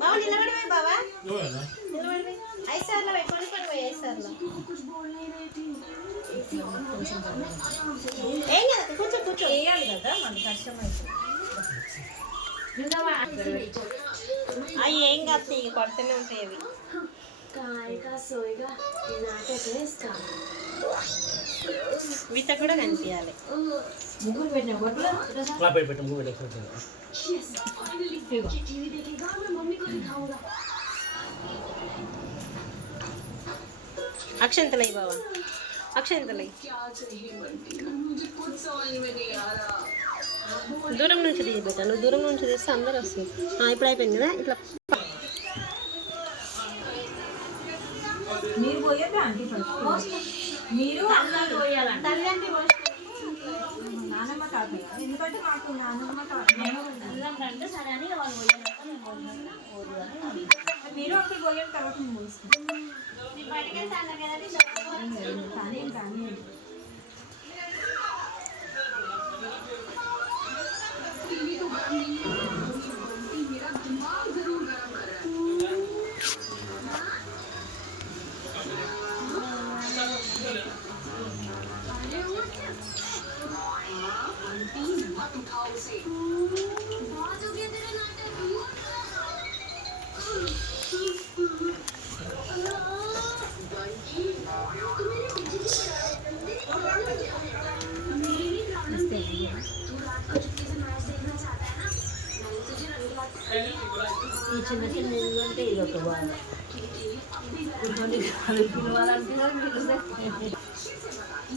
బాబా నిలబడిపోయి బాబా నిలబడిపోయి 5 సార్లు పెట్టుకొని పడిపోయి 5 సార్లు ఏం కదా కొంచెం కూర్చో వేయాలి కదా మనకి కష్టమైంది అవి ఏం కాదు ఇక కొడుతూనే ఉంటాయి అవి వీత కూడా కనిపించాలి ముగ్గురు పెట్టిన అక్షంతలై బాబా అక్షంతలై దూరం నుంచి దిగిపోతా నువ్వు దూరం నుంచి తీస్తే అందరూ వస్తుంది ఇప్పుడు అయిపోయింది కదా ఇట్లా మీరు పోయేది ఆంటీ మీరు పోయాలంటే తల్లి అంటే నానమ్మ తాతయ్య ఎందుకంటే మాకు నానమ్మ తాతయ్య సరే అని వాళ్ళు మీరు అక్కడ పోయిన తర్వాత మేము పోస్తాం కానీ కానీ ఈ చిన్న చిన్న అంటే ఇది ఒక బాధ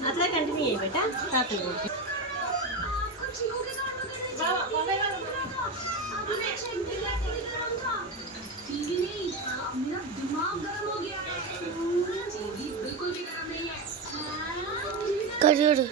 అట్లా కంటిన్యూ అయ్యి బేట హ్యాపీగా కజోడు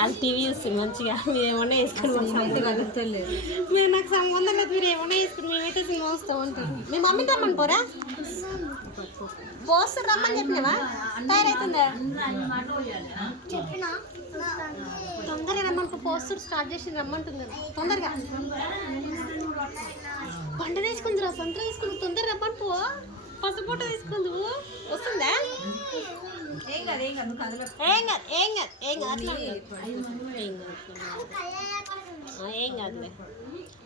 అది టీవీ చూస్తుంది మంచిగా మీరు ఏమన్నా వేసుకుని కలుగుతలేదు మీరు నాకు సంబంధం లేదు మీరు ఏమన్నా వేసుకుని మేమైతే సినిమా వస్తాం అంటారు మీ మమ్మీ రమ్మని పోరా పోస్తారు రమ్మని చెప్పినావా తయారవుతుందా చెప్పినా తొందరగా రమ్మని పోస్టర్ స్టార్ట్ చేసి రమ్మంటుంది తొందరగా పంట తీసుకుందిరా సంతరం తీసుకుంది తొందరగా రమ్మని పో పసుపూట తీసుకుందు వస్తుందా ఏం కాదు ఏం కాదు ఏం కాదు ఏం కాదు ఏం కాదు అట్లా ఏం కాదులే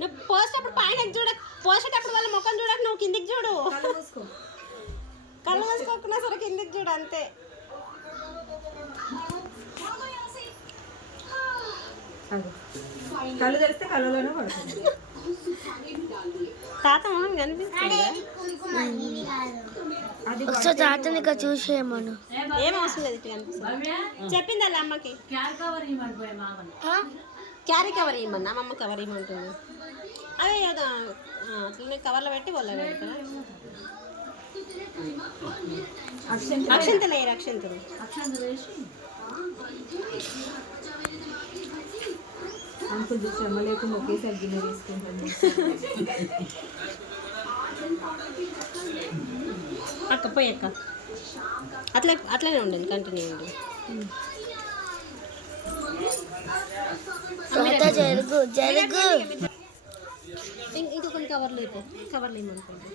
నువ్వు పోసేటప్పుడు పైన చూడ పోసేటప్పుడు వాళ్ళ ముఖం చూడక నువ్వు కిందికి చూడు కళ్ళు మూసుకోకుండా సరే కిందికి చూడు అంతే కళ్ళు తెరిస్తే కళ్ళలోనే పడుతుంది తాత మొహం కనిపిస్తుంది ఒకసారి తాతని ఇక్కడ చూసేయమను ఏం అవసరం లేదు ఇట్లా కనిపిస్తుంది చెప్పింది అలా అమ్మకి క్యారీ కవర్ ఇవ్వమన్నా అమ్మమ్మ కవర్ ఇవ్వమంటుంది అదే అట్లనే కవర్లో పెట్టి వాళ్ళ పెడతారా అక్షంతలు వేయరు అక్షంతలు అంకుల్ శ్రమ లేకుండా ఒకేసారి గిన్నె తీసుకుంటాను అక్క పోయి అక్క అట్లనే ఉండండి కంటిన్యూ ఉండండి జరుగు జరుగు ఇంకా కొన్ని కవర్లు అయిపోయి కవర్లు ఏమనుకోండి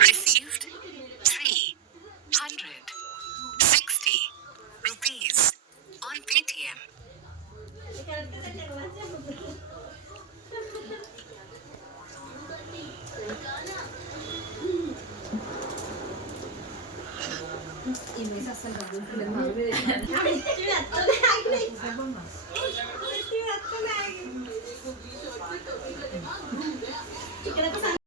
Received 360 rupees on Paytm. ఇక్కడ